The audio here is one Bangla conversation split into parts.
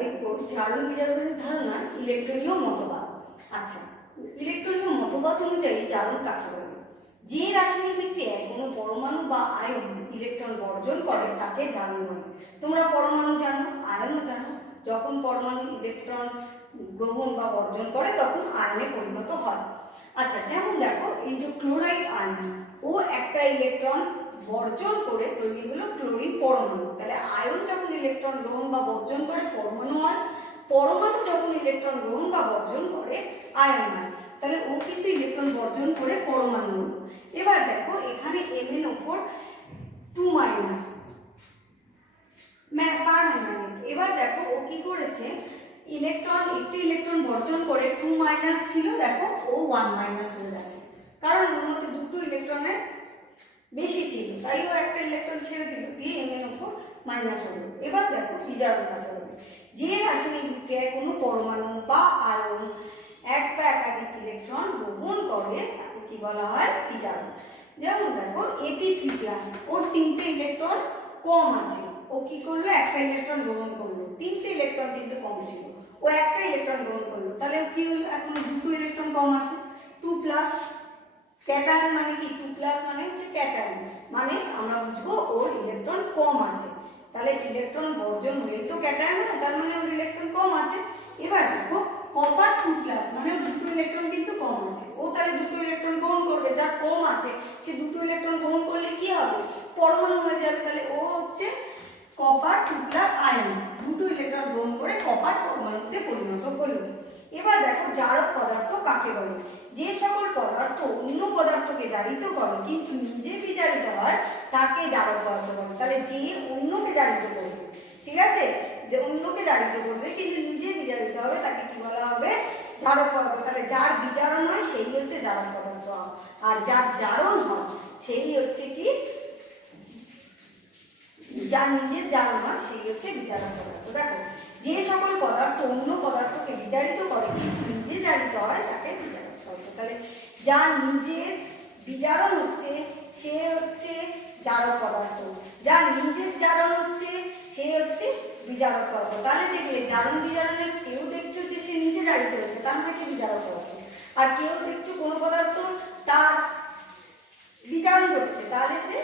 দেখব জারণ বিজারণের ধারণা ইলেকট্রনীয় মতবাদ। আচ্ছা, ইলেকট্রনীয় মতবাদ অনুযায়ী জারণ কাকে বলে? যে রাসায়নিক বিক্রিয়ায় কোনো পরমাণু বা আয়ন ইলেকট্রন বর্জন করে তাকে জারণ বলে। তোমরা পরমাণু জানো, আয়নও জানো। যখন পরমাণু ইলেকট্রন গ্রহণ বা বর্জন করে তখন আয়নে পরিণত হয়। আচ্ছা, যেমন দেখো এই যে ক্লোরাইড আয়ন, ও একটা ইলেকট্রন বর্জন করে তৈরি হলো ক্লোরিন পরমাণু। তাহলে আয়ন যখন ইলেকট্রন গ্রহণ বা বর্জন করে পরমাণু হয়, পরমাণু যখন ইলেকট্রন গ্রহণ বা বর্জন করে আয়ন হয়। তাহলে ও কিন্তু ইলেকট্রন বর্জন করে পরমাণু। এবার দেখো এখানে MnO4 2 মাইনাস পারম্যাঙ্গানেট। এবার দেখো ও কি করেছে, একটি ইলেকট্রন বর্জন করে 2 মাইনাস ছিল, দেখো ও 1 মাইনাস হয়ে গেছে, কারণ ওর মধ্যে দুটো ইলেকট্রনের বেশি ছিল, তাই ও একটা ইলেকট্রন ছেড়ে দিল, দিয়ে MnO4 মাইনাস হলো। এবার দেখো বিজারণ কাকে বলে? যে রাসায়নিক বিক্রিয়ায় কোনো পরমাণু বা আয়ন এক বা একাধিক ইলেকট্রন গ্রহণ করে তাকে কি বলা হয়? বিজারণ। যেমন দেখো Ap3+, ওর 3টে ইলেকট্রন কম আছে, ও কি করলো? একটা ইলেকট্রন গ্রহণ করলো, 3টে ইলেকট্রন কিন্তু কম ছিল, ও একটা ইলেকট্রন গ্রহণ করলো, তাহলে কি হলো? এখন দুটো ইলেকট্রন কম আছে, 2+। ক্যাটায়ন মানে কি? 2+ মানে হচ্ছে ক্যাটায়ন, মানে আমরা বুঝবো ওর ইলেকট্রন কম আছে। তাহলে ইলেকট্রন বর্জন হলেই তো ক্যাটায়ন হয়, তার মানে ওর ইলেকট্রন কম আছে। এবার দেখো কপার 2+, মানে দুটো ইলেকট্রন কিন্তু কম আছে, ও তাহলে দুটো ইলেকট্রন গ্রহণ করবে, যার কম আছে সে দুটো ইলেকট্রন গ্রহণ করলে কি হবে? পরমাণু হয়ে যাবে। তাহলে ও হচ্ছে কপার 2+ আয়ন, দুটো ইলেকট্রন গ্রহণ করে কপার পরমাণুতে পরিণত হলো। এবার দেখো জারক পদার্থ কাকে বলে? যে সকল পদার্থ অন্য পদার্থকে জারিত করে কিন্তু নিজে বিজারিত হয় তাকে জারক পদার্থ বলে। তাহলে যে অন্যকে জারিত করবে, ঠিক আছে, যে অন্যকে জারিত করবে কিন্তু নিজে বিজারিত হবে তাকে কি বলা হবে? জারক পদার্থ। তাহলে যার বিজারণ হয় সেই হচ্ছে জারক পদার্থ, আর যার জারণ হয় সেই হচ্ছে কি? যার নিজের জারণ হয় সেই হচ্ছে বিজারক পদার্থ। দেখো যে সকল পদার্থ অন্য পদার্থকে বিজারিত করে কিন্তু নিজে জারিত হয় তাকে বিজারক পদার্থ। তাহলে যার নিজের বিজারণ হচ্ছে সে হচ্ছে জারক পদার্থ, যার নিজের জারণ হচ্ছে সে হচ্ছে বিজারক পদার্থ। তাহলে দেখলে জারণ বিজারণে কেউ দেখছো যে সে নিজে জারিত হচ্ছে, তার মানে সে বিজারক পদার্থ, আর কেউ দেখছো কোনো পদার্থ তার বিজারণ করছে, তাহলে সে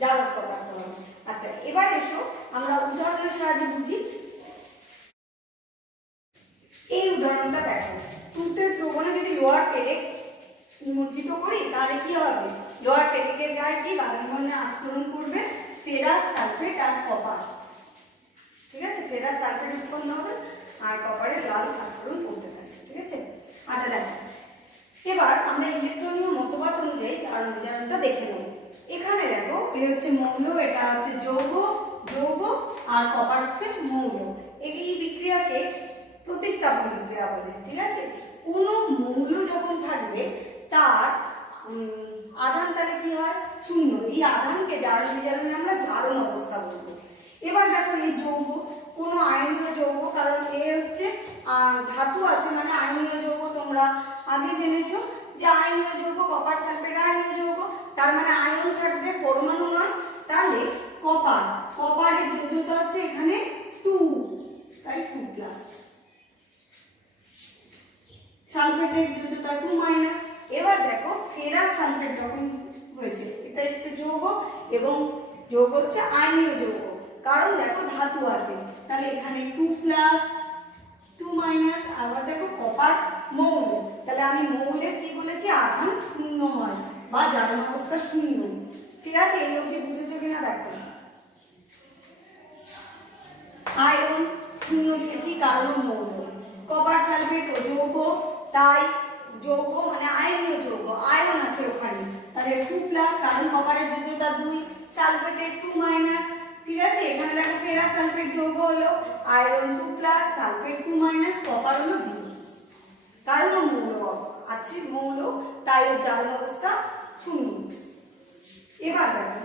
জারক পদার্থ হবে। আচ্ছা, এবার এসো আমরা উদাহরণের সাহায্যে বুঝি। এই উদাহরণটা দেখো, তুতের দ্রবণে যদি লোহার পেরেক নিমজ্জিত করি তাহলে কি হবে? লোহার পেরেকের গায়ে কি বাদামি বর্ণের আস্তরণ করবে? ফেরাস সালফেট আর কপার, ঠিক আছে, ফেরাস সালফেট উৎপন্ন হবে আর কপারের লাল আস্তরণ করতে থাকে, ঠিক আছে। আচ্ছা দেখো, এবার আমরা ইলেকট্রনীয় মতবাদ অনুযায়ী জারণ বিজারণটা দেখে নেব। এখানে দেখো এই হচ্ছে মৌল, এটা হচ্ছে যৌগ আর কপার হচ্ছে মৌল। এই বিক্রিয়াকে প্রতিস্থাপন বিক্রিয়া বলে, ঠিক আছে। কোনো মৌল যখন থাকবে তার আধান তাহলে কি হয়? শূন্য। এই আধানকে জারণ বিজারণে আমরা জারণ অবস্থা বলবো। এবার দেখো এই যৌগ, কোনো আয়নীয় যৌগ, কারণ এ হচ্ছে ধাতু আছে মানে আয়নীয় যৌগ। তোমরা আগে জেনেছো যে আয়নীয় যৌগ কপার সালফেট আয়নীয় যৌগ, তার মানে আয়ন থাকবে, পরমাণু নয়। তাহলে কপারের যোজ্যতা হচ্ছে এখানে 2, তাই 2+। সালফেটের যোজ্যতা 2 মাইনাস। এবার দেখো ফেরাস সালফেট যখন হয়েছে, এটা একটা যৌগ এবং যৌগ হচ্ছে আয়নীয় যৌগ, কারণ দেখো ধাতু আছে, তাহলে এখানে 2+, 2 মাইনাস। আবার দেখো কপার মৌল, তাহলে আমি মৌলের কি বলেছি? আধান শূন্য হয় বা জারণ অবস্থা শূন্য, ঠিক আছে। এই অবধি বুঝেছো কিনা দেখো। আয়রন শূন্য দিয়েছি কারণ মৌল। কপার সালফেট ও যৌগ, তাই যৌগ মানে আয়নীয় যৌগ, আয়ন আছে ওখানে, তাহলে 2+, কারণ কপারের যোজ্যতা 2, সালফেটের 2 মাইনাস, ঠিক আছে। এখানে দেখো ফেরাস সালফেট যৌগ হলো, আয়রন 2+, সালফেট 2 মাইনাস, কপার হলো 0, কারণ মৌল আছে, মৌল, তাই ওর জারণ অবস্থা শূন্য। এবার দেখো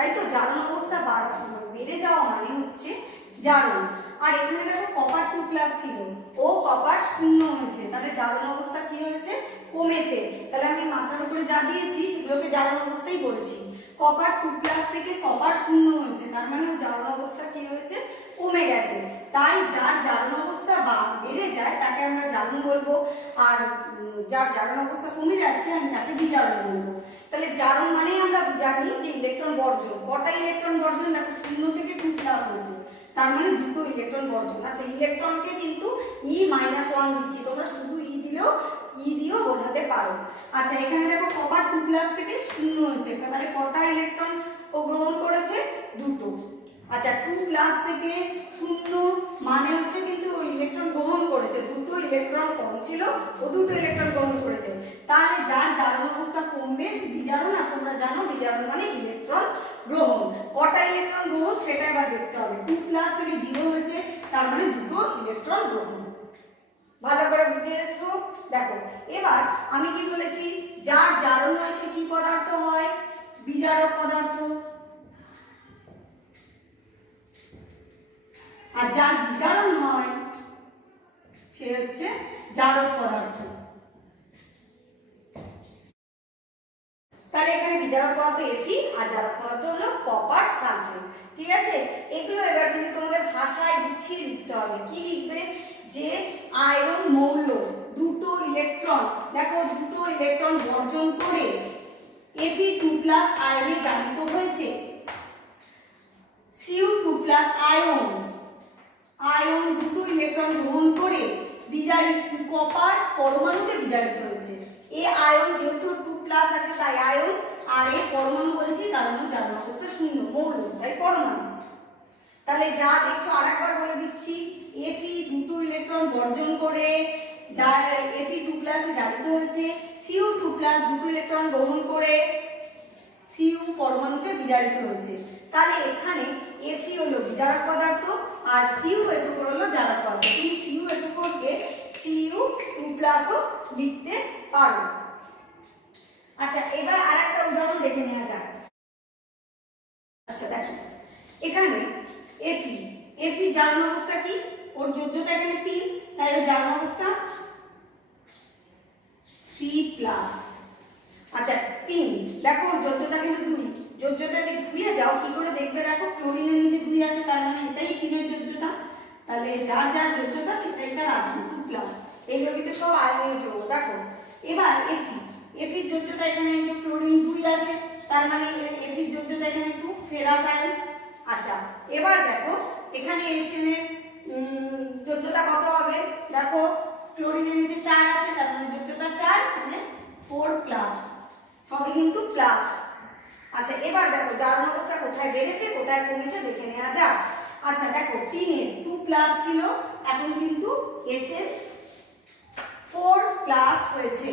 তাই তো জারণ অবস্থা বেড়ে যাওয়া মানে হচ্ছে জারণ। আর এখানে দেখো কপার 2+ ছিল, ও কপার 0 হয়েছে, তাহলে জারণ অবস্থা কি হয়েছে? কমেছে। তাহলে আমি মাথার উপরে যা দিয়েছি সেগুলোকে জারণ অবস্থাই বলছি। কপার 2+ থেকে কপার 0 হয়েছে, তার মানে জারণ অবস্থা কি হয়েছে? কমে গেছে। তাই যার জারণ অবস্থা বেড়ে যায় তাকে আমরা জারণ বলবো, আর যার জারণ অবস্থা কমে যাচ্ছে আমি তাকে বিজারণ বলবো। তাহলে জারণ মানেই আমরা জানি যে ইলেকট্রন বর্জন। কটা ইলেকট্রন বর্জন? দেখো 0 থেকে 2+ হয়েছে, তার মানে দুটো ইলেকট্রন বর্জন। আচ্ছা, ইলেকট্রনকে কিন্তু E-1 দিচ্ছি, তোমরা শুধু দিয়েও বোঝাতে পারো। আচ্ছা, এখানে দেখো কপার 2+ থেকে 0 হয়েছে, তাহলে কটা ইলেকট্রন ও গ্রহণ করেছে? দুটো। আচ্ছা, 2+ থেকে 0 মানে হচ্ছে কিন্তু ও ইলেকট্রন গ্রহণ করেছে, দুটো ইলেকট্রন কম ছিল, ও দুটো ইলেকট্রন গ্রহণ করেছে। তাহলে যার জারণ অবস্থা কমবে বিজারণ, আর তোমরা জানো বিজারণ মানে ইলেকট্রন গ্রহণ। কটা ইলেকট্রন গ্রহণ সেটা এবার দেখতে হবে। 2+ থেকে 0 হয়েছে, তার মানে দুটো ইলেকট্রন গ্রহণ। ভালো করে বুঝেছো? দেখো এবার আমি কি বলেছি, যার জারণ হয় সে কি পদার্থ হয়? বিজারক পদার্থ। আর যার বিজারণ হয় সে হচ্ছে জারক পদার্থ। তাহলে এখানে বিজারক পদার্থ Fe আর জারক পদার্থ হলো কপার সালফেট। ঠিক আছে, এগুলো এবার কিন্তু তোমাদের ভাষায় গুছিয়ে লিখতে হবে। কি লিখবে? যে আয়রন মৌল দুটো ইলেকট্রন, দেখো দুটো ইলেকট্রন বর্জন করে Fe2+ আয়নে জারিত হয়েছে। Cu2+ আয়ন দুটো ইলেকট্রন গ্রহণ করে বিজারিত কপার পরমাণুতে বিজারিত হয়েছে। এই আয়ন যেহেতু 2+ আছে তাই আয়ন, আর এই পরমাণু বলছি কারণ জারণ অবস্থা 0, মৌল তাই পরমাণু। তাহলে যা দেখছো আরেকবার বলে দিচ্ছি, Fe দুটো ইলেকট্রন বর্জন করে যার Fe2+ এ জারিত হয়েছে, Cu2+ দুটো ইলেকট্রন গ্রহণ করে Cu পরমাণুতে বিজারিত হয়েছে। তাহলে এখানে Fe হলো বিজারক পদার্থ আর CuSO4 হলো জারক পদার্থ। তুমি CuSO4 কে Cu2+ ও লিখতে পারো। আচ্ছা, এবার আরেকটা উদাহরণ দেখে নেওয়া যাক। আচ্ছা দেখো, এখানে Fe জারণ অবস্থা কি? ওর যোজ্যতা এখানে 3, তাই ওর জারণ অবস্থা 3+। আচ্ছা 3, দেখো ওর যোজ্যতা কিন্তু 2, যোজ্যতা যদি ভুলে যাও কি করে দেখবে? দেখো ক্লোরিনের নিচে 2 আছে, তার মানে এটাই কিনের যোজ্যতা। তাহলে যার যার যোজ্যতা সেটাই তার আধান 2+। এইগুলো কিন্তু সব আয়নীয় যৌগ। দেখো এবার Feর যোজ্যতা এখানে ক্লোরিন 2 আছে, তার মানে Feর যোজ্যতা এখানে 2, ফেরাস আয়ন। আচ্ছা এবার দেখো এখানে Sn এর যোজ্যতা কত হবে? দেখো ক্লোরিনের নিচে 4 আছে, তার মানে যোজ্যতা 4, মানে 4+, সবই কিন্তু প্লাস। আচ্ছা এবার দেখো জারণ অবস্থা কোথায় বেড়েছে কোথায় কমেছে দেখে নেওয়া যাক। আচ্ছা দেখো 3 এর 2+ ছিল, এখন কিন্তু Sn 4+ হয়েছে,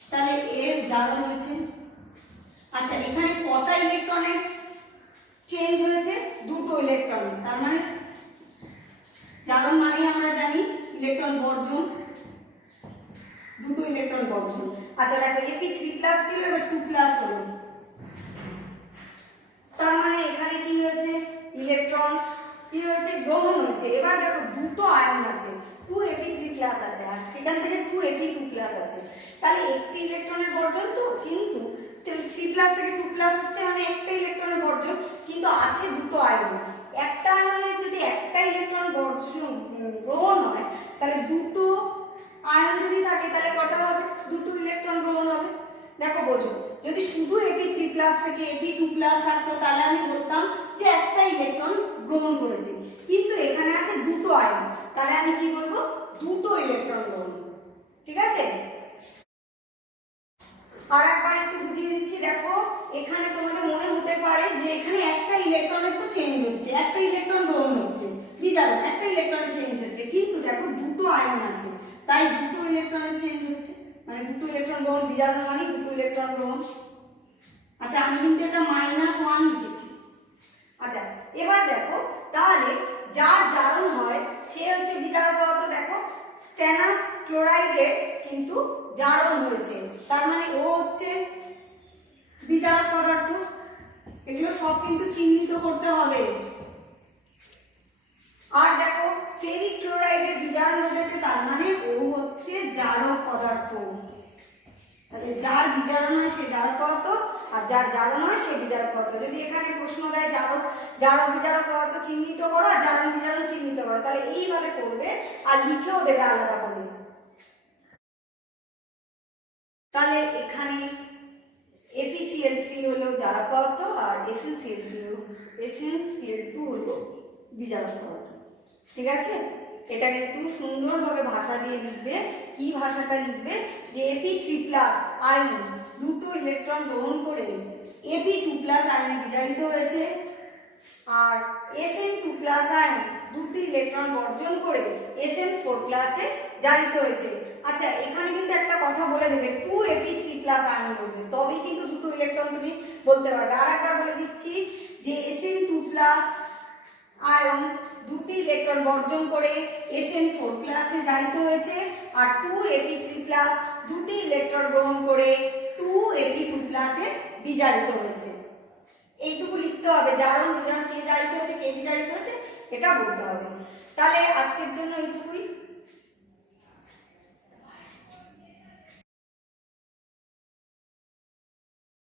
তাহলে এর জারণ হয়েছে। আচ্ছা এখানে কটা ইলেকট্রনের চেঞ্জ হয়েছে? দুটো ইলেকট্রন, তার মানে জারণ মানেই আমরা জানি ইলেকট্রন বর্জন, দুটো ইলেকট্রন বর্জন। আচ্ছা দেখো Fe3+ ছিল, এবার 2+ হলো, তার মানে এখানে কি হয়েছে? ইলেকট্রন কি হয়েছে? গ্রহণ হয়েছে। এবার দেখো দুটো আয়ন আছে, 2Fe3+ আছে আর সেখান থেকে 2Fe2+ আছে, তাহলে একটি ইলেকট্রনের বর্জন তো, কিন্তু 3+ থেকে 2+ হচ্ছে মানে একটা ইলেকট্রনের বর্জন, কিন্তু আছে দুটো আয়ন। একটা আয়নের যদি একটা ইলেকট্রন বর্জন গ্রহণ হয় তাহলে দুটো আয়ন যদি থাকে তাহলে কটা হবে? দুটো ইলেকট্রন গ্রহণ হবে। দেখো বোঝো, যদি শুধু Fe3+ থেকে Fe2+ থাকতো তাহলে আমি বলতাম যে একটা ইলেকট্রন গ্রহণ করেছে, কিন্তু এখানে আছে দুটো আয়ন, তাহলে আমি কি বলবো? দুটো ইলেকট্রন গ্রহণ। ঠিক আছে, আর একবার একটু বুঝিয়ে দিচ্ছি। দেখো এখানে তোমাদের মনে হতে পারে যে এখানে একটা ইলেকট্রনের তো চেঞ্জ হচ্ছে, একটা ইলেকট্রন গ্রহণ হচ্ছে, বিজারণ একটা ইলেকট্রনের চেঞ্জ হচ্ছে, কিন্তু দেখো দুটো আয়ন আছে তাই দুটো ইলেকট্রনের চেঞ্জ হচ্ছে, মানে দুটো ইলেকট্রন গ্রহণ, বিজারণ মানে দুটো ইলেকট্রন গ্রহণ। আচ্ছা আমি কিন্তু এটা -1 লিখেছি। আচ্ছা এবার দেখো তাহলে যার জারণ হয় সে হচ্ছে বিজারক পদার্থ। দেখো স্ট্যানাস ক্লোরাইডের কিন্তু জারণ হয়েছে, তার মানে ও হচ্ছে বিজারক পদার্থ। এগুলো সব কিন্তু চিহ্নিত করতে হবে। আর দেখো ফেরিক ক্লোরাইডের বিজারণ ঘটেছে, তার মানে ও হচ্ছে জারক পদার্থ। তাহলে যার বিজারণ হয় সে জারক পদার্থ, আর যার জারণ হয় সে বিজারক পদার্থ। যদি এখানে প্রশ্ন দেয় জারক বিজারক পদার্থ চিহ্নিত করো আর জারণ বিজারণ চিহ্নিত করো, তাহলে এইভাবে করবে আর লিখেও দেবে আলাদা করে। তাহলে এখানে FeCl3 হলো জারক পদার্থ আর SnCl2 হলো বিজারক পদার্থ। ঠিক আছে, এটা কিন্তু সুন্দরভাবে ভাষা দিয়ে লিখবে। কি ভাষাটা লিখবে, যে Fe3+ আয়ন দুটো ইলেকট্রন গ্রহণ করে Fe2+ আয়নে বিজারিত হয়েছে, আর Sn2+ আয়ন দুটি ইলেকট্রন বর্জন করে Sn4+ এ জারিত হয়েছে। আচ্ছা, এখানে কিন্তু একটা কথা বলে দেবে, 2Fe3+ আয়ন বলবে, তবেই কিন্তু দুটো ইলেকট্রন তুমি বলতে পারবে। আর একবার বলে দিচ্ছি যে Sn2+ আয়ন দুটি ইলেকট্রন বর্জন করে Sn4+ এ জারিত হয়েছে, আর 2Fe3+ দুটি ইলেকট্রন গ্রহণ করে 2Fe2+ এ বিজারিত হয়েছে। এইটুকু লিখতে হবে, জারণ বিজারণ কে জারিত হয়েছে কে বিজারিত হয়েছে এটা বলতে হবে। তাহলে আজকের জন্য এইটুকুই।